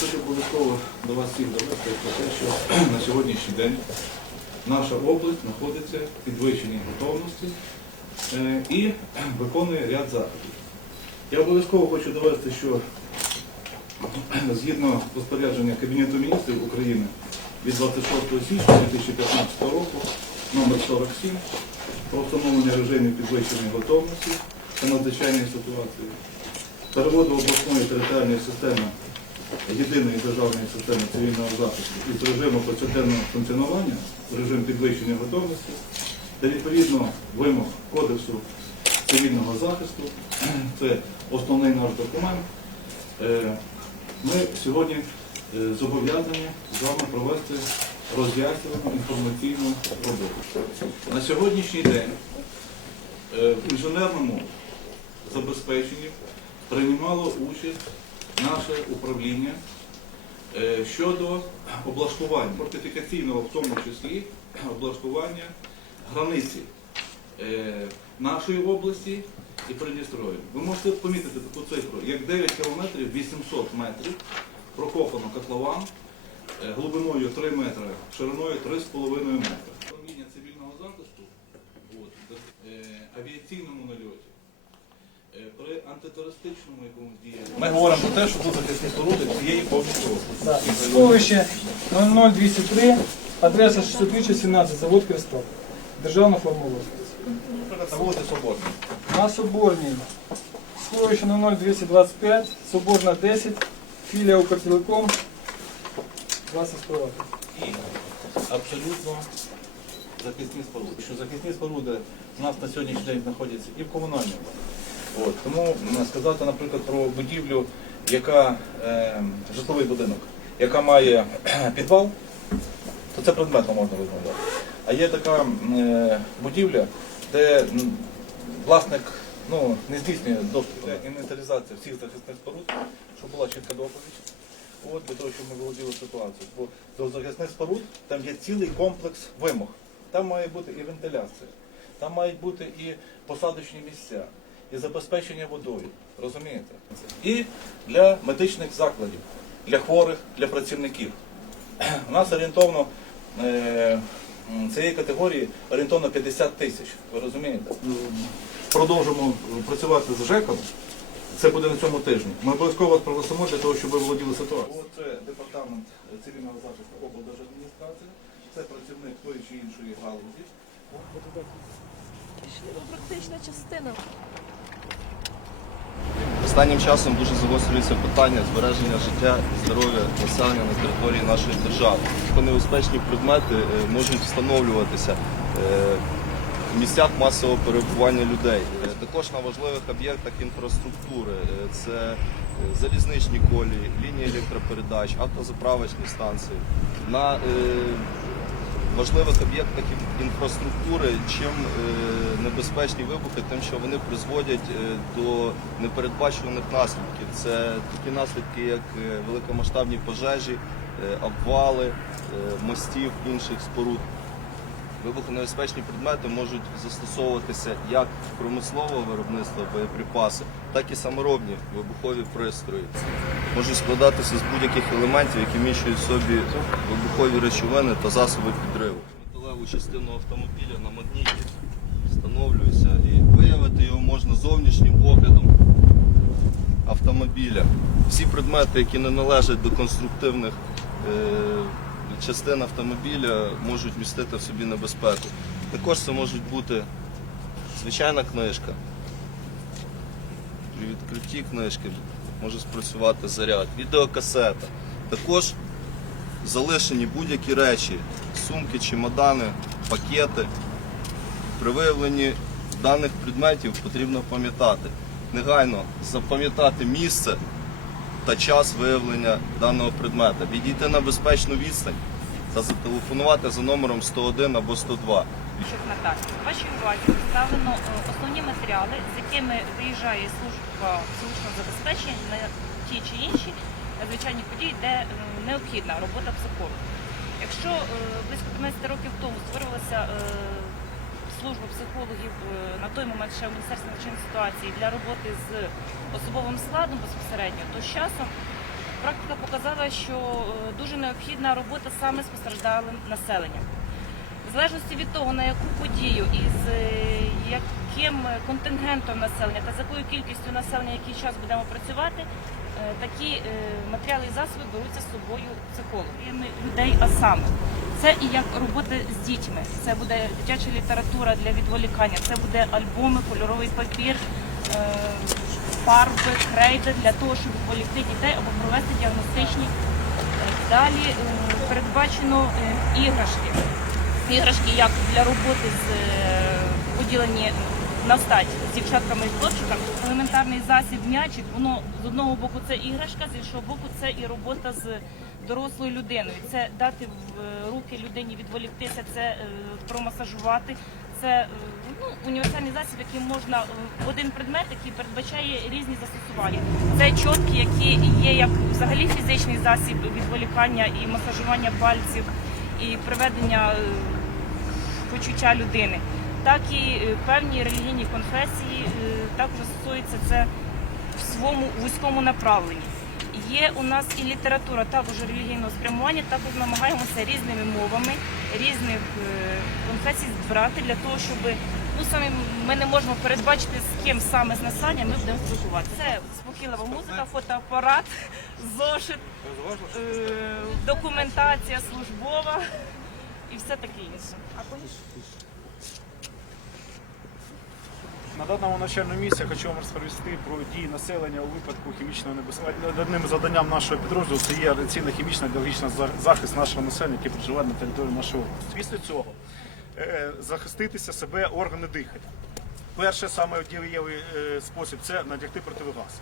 Хочу обов'язково до вас всіх довести про те, що на сьогоднішній день наша область знаходиться в підвищеній готовності е, і виконує ряд заходів. Я обов'язково хочу довести, що згідно розпорядження Кабінету міністрів України від 26 січня 2015 року номер 47 про встановлення режимів підвищеної готовності та надзвичайної ситуації, переводу обласної територіальної системи єдиної державної системи цивільного захисту із режиму повсякденного функціонування режим підвищення готовності та відповідно вимог Кодексу цивільного захисту. Це основний наш документ. Е, Ми сьогодні е, зобов'язані з вами провести роз'яснювальну інформаційну роботу. На сьогоднішній день е, в інженерному забезпеченні приймало участь наше управління е, щодо облаштування, фортифікаційного в тому числі облаштування границі е, нашої області і Придністров'я. Ви можете помітити таку цифру, як 9 кілометрів 800 метрів прокопано котлован е, глибиною 3 метри, шириною 3,5 метра. Управління цивільного захисту авіаційному при антитерористичному якомусь діянні. Ми говоримо про те, що тут захисні споруди цієї повністю Сховище 00203, адреса 617, завод Кресток. Державна форма власності. На вулиці. На Соборній. Сховище 00225, Соборна 10, філія Укртелеком, 20 спровадок. і абсолютно захисні споруди. Що захисні споруди у нас на сьогоднішній день знаходяться і в комунальному. От, тому сказати, наприклад, про будівлю, яка е, житловий будинок, яка має підвал, то це предметно можна розмовляти. А є така е, будівля, де власник ну, не здійснює доступу. Це інвентаризація всіх захисних споруд, щоб була чітка доповідь. От для того, щоб ми володіли ситуацією. Бо до захисних споруд там є цілий комплекс вимог. Там має бути і вентиляція, там мають бути і посадочні місця, і забезпечення водою. Розумієте? І для медичних закладів, для хворих, для працівників. У нас орієнтовно е, цієї категорії орієнтовно 50 тисяч. Ви розумієте? Продовжимо працювати з ЖЕКом. Це буде на цьому тижні. Ми обов'язково вас пригласимо для того, щоб ви володіли ситуацією. Це департамент цивільного захисту облдержадміністрації, це працівник тої чи іншої галузі. Практична частина. Останнім часом дуже загострюється питання збереження життя і здоров'я населення на території нашої держави. Небезпечні предмети е, можуть встановлюватися е, в місцях масового перебування людей. Е, Також на важливих об'єктах інфраструктури. Це залізничні колії, лінії електропередач, автозаправочні станції. На важливих об'єктах інфраструктури, чим е, небезпечні вибухи, тим, що вони призводять е, до непередбачуваних наслідків. Це такі наслідки, як е, великомасштабні пожежі, обвали мостів, інших споруд. Вибухонебезпечні предмети можуть застосовуватися як в промислового виробництва боєприпаси, так і саморобні вибухові пристрої. Можуть складатися з будь-яких елементів, які вміщують в собі вибухові речовини та засоби підриву. Металеву частину автомобіля на магніті встановлюється і виявити його можна зовнішнім оглядом автомобіля. Всі предмети, які не належать до конструктивних е, частин автомобіля, можуть містити в собі небезпеку. Також це можуть бути звичайна книжка. При відкритті книжки може спрацювати заряд, відеокасета. Також залишені будь-які речі, сумки, чемодани, пакети. При виявленні даних предметів потрібно пам'ятати. Негайно запам'ятати місце та час виявлення даного предмета, відійти на безпечну відстань та зателефонувати за номером 101 або 102. Щоб надати вашій увазі представлено е, основні матеріали, з якими виїжджає служба залучного забезпечення на ті чи інші надзвичайні події, де е, необхідна робота психолога. Якщо е, близько 15 років тому створювалася служба психологів е, на той момент ще в Міністерстві надзвичайних ситуацій для роботи з особовим складом безпосередньо, то з часом практика показала, що е, дуже необхідна робота саме з постраждалим населенням. В залежності від того, на яку подію і з е, яким контингентом населення та з якою кількістю населення, який час будемо працювати, такі матеріали і засоби беруться з собою психологами людей, а саме це і як робота з дітьми, це буде дитяча література для відволікання, це буде альбоми, кольоровий папір, е, фарби, крейди для того, щоб відволікти дітей або провести діагностичні. Далі е, передбачено е, іграшки. Іграшки як для роботи з поділені на стать з дівчатками і хлопчиками. Елементарний засіб м'ячик, воно з одного боку це іграшка, з іншого боку це і робота з дорослою людиною. Це дати в е, руки людині відволіктися, це е, промасажувати. Це е, ну, універсальний засіб, який можна один предмет, який передбачає різні застосування. Це чотки, які є як взагалі фізичний засіб відволікання і масажування пальців, і приведення почуття людини, так і е, певні релігійні конфесії е, також стосується це в своєму вузькому направленні. Є у нас і література також релігійного спрямування, також намагаємося різними мовами різних е, конфесій збирати для того, щоб ну самі ми не можемо передбачити з ким саме з населення ми будемо спілкуватися. Це спокійлива музика, фотоапарат, зошит, документація службова і все таке інше. На даному навчальному місці хочу вам розповісти про дії населення у випадку хімічного небезпеки. Одним завданням нашого підрозділу це є радіаційний хімічний біологічний захист нашого населення, яке проживає на території нашої області. Після цього е, захиститися себе органи дихання. Перший саме дієвий е, спосіб це надягти противогаз.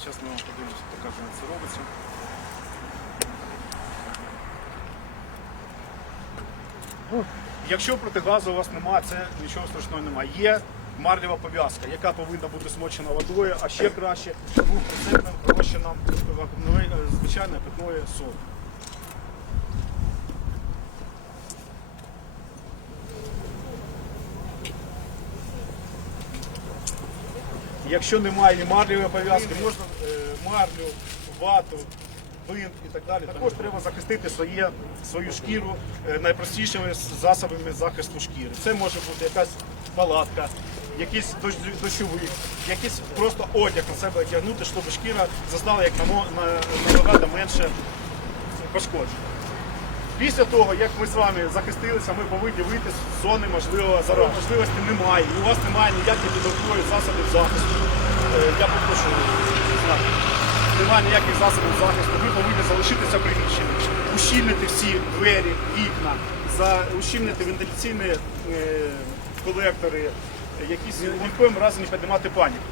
Зараз ми вам подивимося, покажемо, як це робиться. Якщо протигазу у вас немає, це нічого страшного немає. Є марлєва пов'язка, яка повинна бути смочена водою, а ще краще двохпроцентним розчином вакуумної, е, звичайної питної солі. Якщо немає марлєвої пов'язки, можна е, марлю, вату, бинт і так далі. Також треба захистити своє, свою шкіру е, найпростішими засобами захисту шкіри. Це може бути якась палатка, якийсь дощ- дощовик, якийсь просто одяг на себе одягнути, щоб шкіра зазнала як намо- на- набагато менше пошкоджень. Після того, як ми з вами захистилися, ми повинні вийти з зони можливого зараження. Можливості немає, і у вас немає ніяких додаткових засобів захисту. Е, Я попрошу. Немає ніяких засобів захисту. Ви повинні залишитися приміщенні, ущільнити всі двері, вікна, ущільнити вентиляційні е, колектори, якісь ні в коєму разі не піднімати паніку.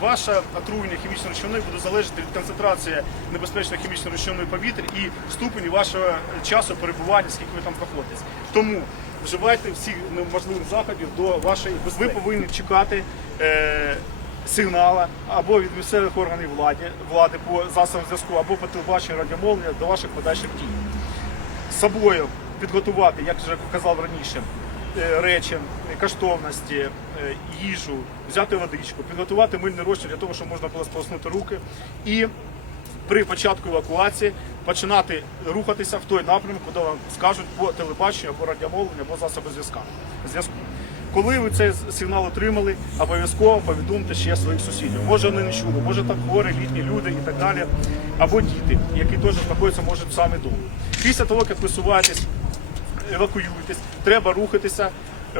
Ваша отруєння хімічною речовиною буде залежати від концентрації небезпечної хімічної речовини повітря і ступені вашого часу перебування, скільки ви там знаходитесь. Тому вживайте всіх можливих заходів до вашої безпеки. Ви повинні чекати. Е, Сигнала або від місцевих органів влади, влади по засобам зв'язку, або по телебаченню радіомовлення до ваших подальших дій з собою підготувати, як вже казав раніше, е, речі, коштовності, е, їжу, взяти водичку, підготувати мильний розчин для того, щоб можна було сполоснути руки. І при початку евакуації починати рухатися в той напрямок, куди вам скажуть по телебаченню або радіомовленню, або засоби зв'язку. Коли ви цей сигнал отримали, обов'язково повідомте ще своїх сусідів. Може вони не чули, може там хворі, літні люди і так далі, або діти, які теж знаходяться, може, саме вдома. Після того, як висуваєтесь, евакуюєтесь, треба рухатися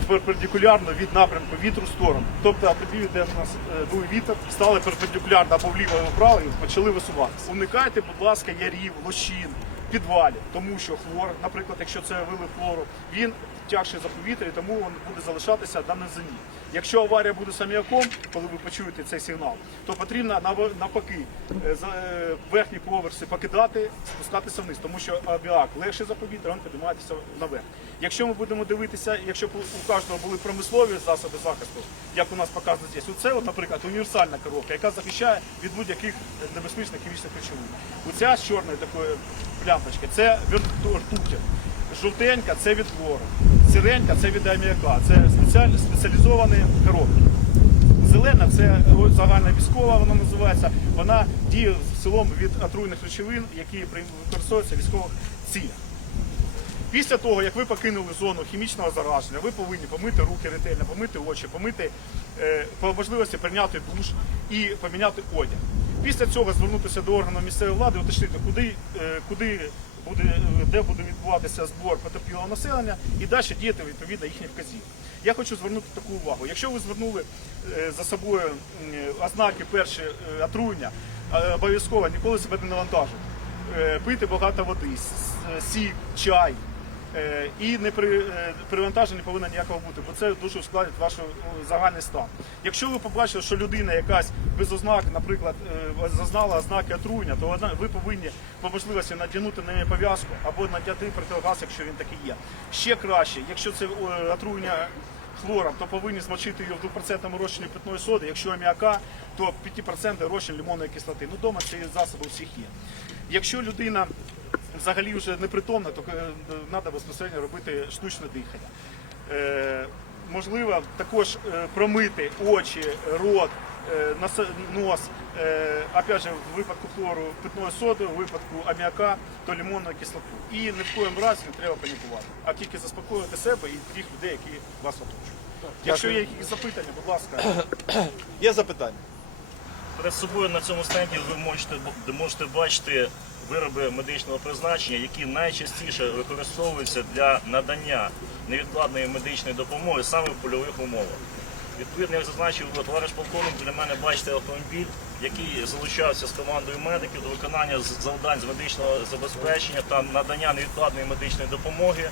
перпендикулярно від напрямку вітру в сторону. Тобто, тоді, де в нас е, був вітер, стали перпендикулярно або вліво, або вправо і почали висуватися. Уникайте, будь ласка, ярів, лощин, підвалів, тому що хлор, наприклад, якщо це вилив хлору, він тягший за повітря, тому він буде залишатися на низині. Якщо аварія буде з аміаком, коли ви почуєте цей сигнал, то потрібно навпаки е, е, верхні поверси покидати, спускатися вниз, тому що авіак легший за повітря, він піднімається наверх. Якщо ми будемо дивитися, якщо у кожного були промислові засоби захисту, як у нас показано здесь, оце, наприклад, універсальна коробка, яка захищає від будь-яких небезпечних хімічних речовин. Оця з чорної такої плямпочки це ртутя. Жовтенька це від хлору, сіренька це від аміака. Це спеціаль, спеціалізовані коробки. Зелена це загальна військова, вона називається. Вона діє в цілому від отруйних речовин, які використовуються в військових цілях. Після того, як ви покинули зону хімічного зараження, ви повинні помити руки ретельно, помити очі, помити е, по можливості прийняти душ і поміняти одяг. Після цього звернутися до органу місцевої влади, уточнити, куди, е, куди буде, е, де буде відбуватися збор потерпілого населення і далі діяти відповідно їхніх вказівок. Я хочу звернути таку увагу. Якщо ви звернули е, за собою ознаки перші е, отруєння, е, обов'язково ніколи себе не навантажуйте. Пити багато води, сік, чай. Е, І не при е, перевантаження не повинно ніякого бути, бо це дуже ускладнить ваш е, загальний стан. Якщо ви побачили, що людина якась без ознак, наприклад, е, зазнала ознаки отруєння, то ви повинні по можливості надягнути на неї пов'язку або надягти противогаз, якщо він такий є. Ще краще, якщо це отруєння хлором, то повинні змочити її в 2% розчині питної соди. Якщо аміака, то 5% розчин лимонної кислоти. Ну, вдома ці засоби у всіх є. Якщо людина взагалі вже непритомна, то треба безпосередньо робити штучне дихання. Е, можливо, також е, промити очі, рот, е, нос. Е, опять же, в випадку хлору питної соди, у випадку аміака, то лимонну кислоту. І ні в коєму разі не треба панікувати, а тільки заспокоювати себе і тих людей, які вас оточують. Якщо є якісь запитання, будь ласка. Є запитання? Перед собою на цьому стенді ви можете, можете бачити вироби медичного призначення, які найчастіше використовуються для надання невідкладної медичної допомоги саме в польових умовах. Відповідно, як зазначив товариш полковник, для мене бачите автомобіль, який залучався з командою медиків до виконання завдань з медичного забезпечення та надання невідкладної медичної допомоги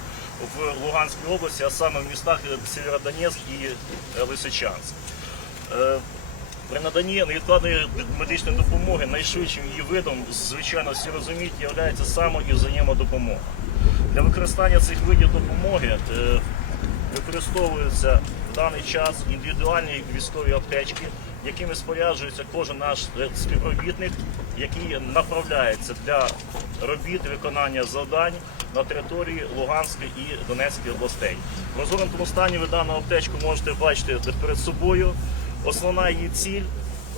в Луганській області, а саме в містах Сєвєродонецьк і е, Лисичанськ. При наданні невідкладної медичної допомоги найшвидшим її видом, звичайно, всі розуміють, є саме і взаємодопомога. Для використання цих видів допомоги е, використовуються в даний час індивідуальні військові аптечки, якими споряджується кожен наш е, співробітник, який направляється для робіт виконання завдань на території Луганської і Донецької областей. В розгорнутому стані ви дану аптечку можете бачити перед собою. Основна її ціль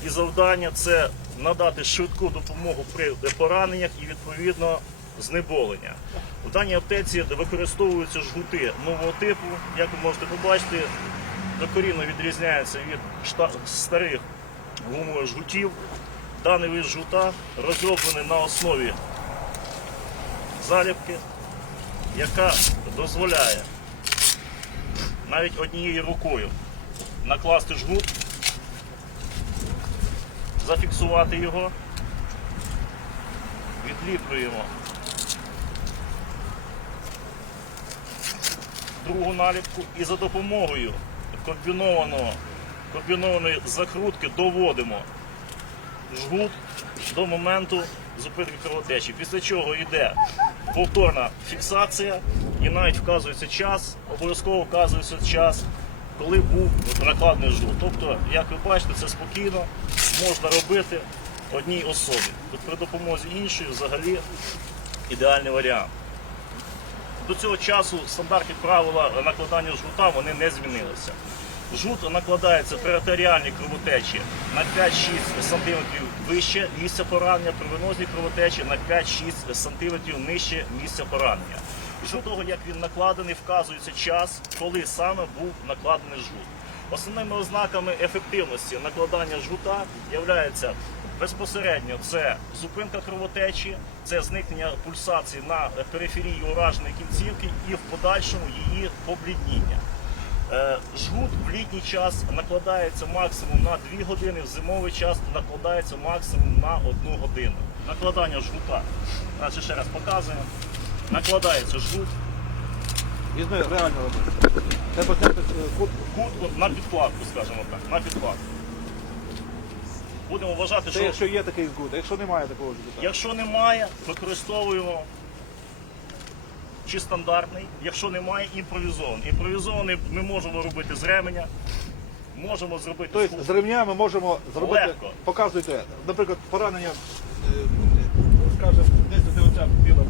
і завдання це надати швидку допомогу при пораненнях і відповідно знеболення. У даній аптеці використовуються жгути нового типу. Як ви можете побачити, докорінно відрізняється від старих гумових жгутів. Даний вид жгута розроблений на основі заліпки, яка дозволяє навіть однією рукою накласти жгут, зафіксувати його, відліплюємо. Другу наліпку. І за допомогою комбінованого, комбінованої закрутки доводимо жгут до моменту зупинки кровотечі. Після чого йде повторна фіксація. І навіть вказується час, обов'язково вказується час, коли був накладений жгут. Тобто, як ви бачите, це спокійно можна робити одній особі. Тут при допомозі іншої взагалі ідеальний варіант. До цього часу стандартні правила накладання жгута вони не змінилися. Жгут накладається при артеріальній кровотечі на 5-6 см вище місця поранення, при венозній кровотечі на 5-6 см нижче місця поранення. Після того, як він накладений, вказується час, коли саме був накладений жгут. Основними ознаками ефективності накладання жгута являється безпосередньо це зупинка кровотечі, це зникнення пульсації на периферії ураженої кінцівки і в подальшому її поблідніння. Е, Жгут в літній час накладається максимум на 2 години, в зимовий час накладається максимум на 1 годину. Накладання жгута. Ще раз показуємо. Накладається жгут, Візьми реально робити. Треба зняти е, куртку. куртку на підкладку, скажімо так, на підкладку. Будемо вважати, Це що якщо є такий згуд, а якщо немає такого згуду. Якщо немає, використовуємо чи стандартний, якщо немає, імпровізований. Імпровізований ми можемо робити з ременя, можемо зробити Тобто з ремня ми можемо зробити. Легко. Показуйте, наприклад, поранення, е, скажімо, десь де оця біла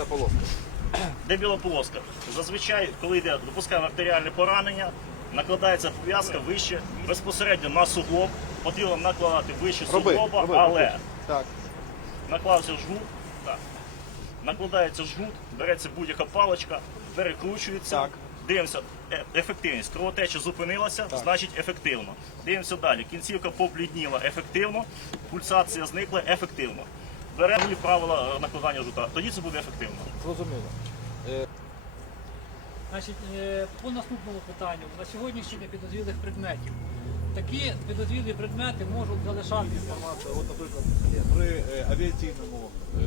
е, полоска. Де біла полоска? Зазвичай, коли йде, допускаємо артеріальне поранення, накладається пов'язка вище безпосередньо на суглоб. Потрібно накладати вище Роби, суглоба, роби, але. Так. наклався жгут, так. накладається жгут, береться будь-яка паличка, перекручується. Так. Дивимося, е- ефективність. Кровотеча зупинилася, значить ефективно. Дивимося далі. Кінцівка поблідніла ефективно, пульсація зникла ефективно. Беремо правила е, накладання жута. тоді це буде ефективно. Зрозуміло. Значить, е, по наступному питанню на сьогоднішній день підозрілих предметів. Такі підозрілі предмети можуть залишати інформацію. От, наприклад, при е, авіаційному е,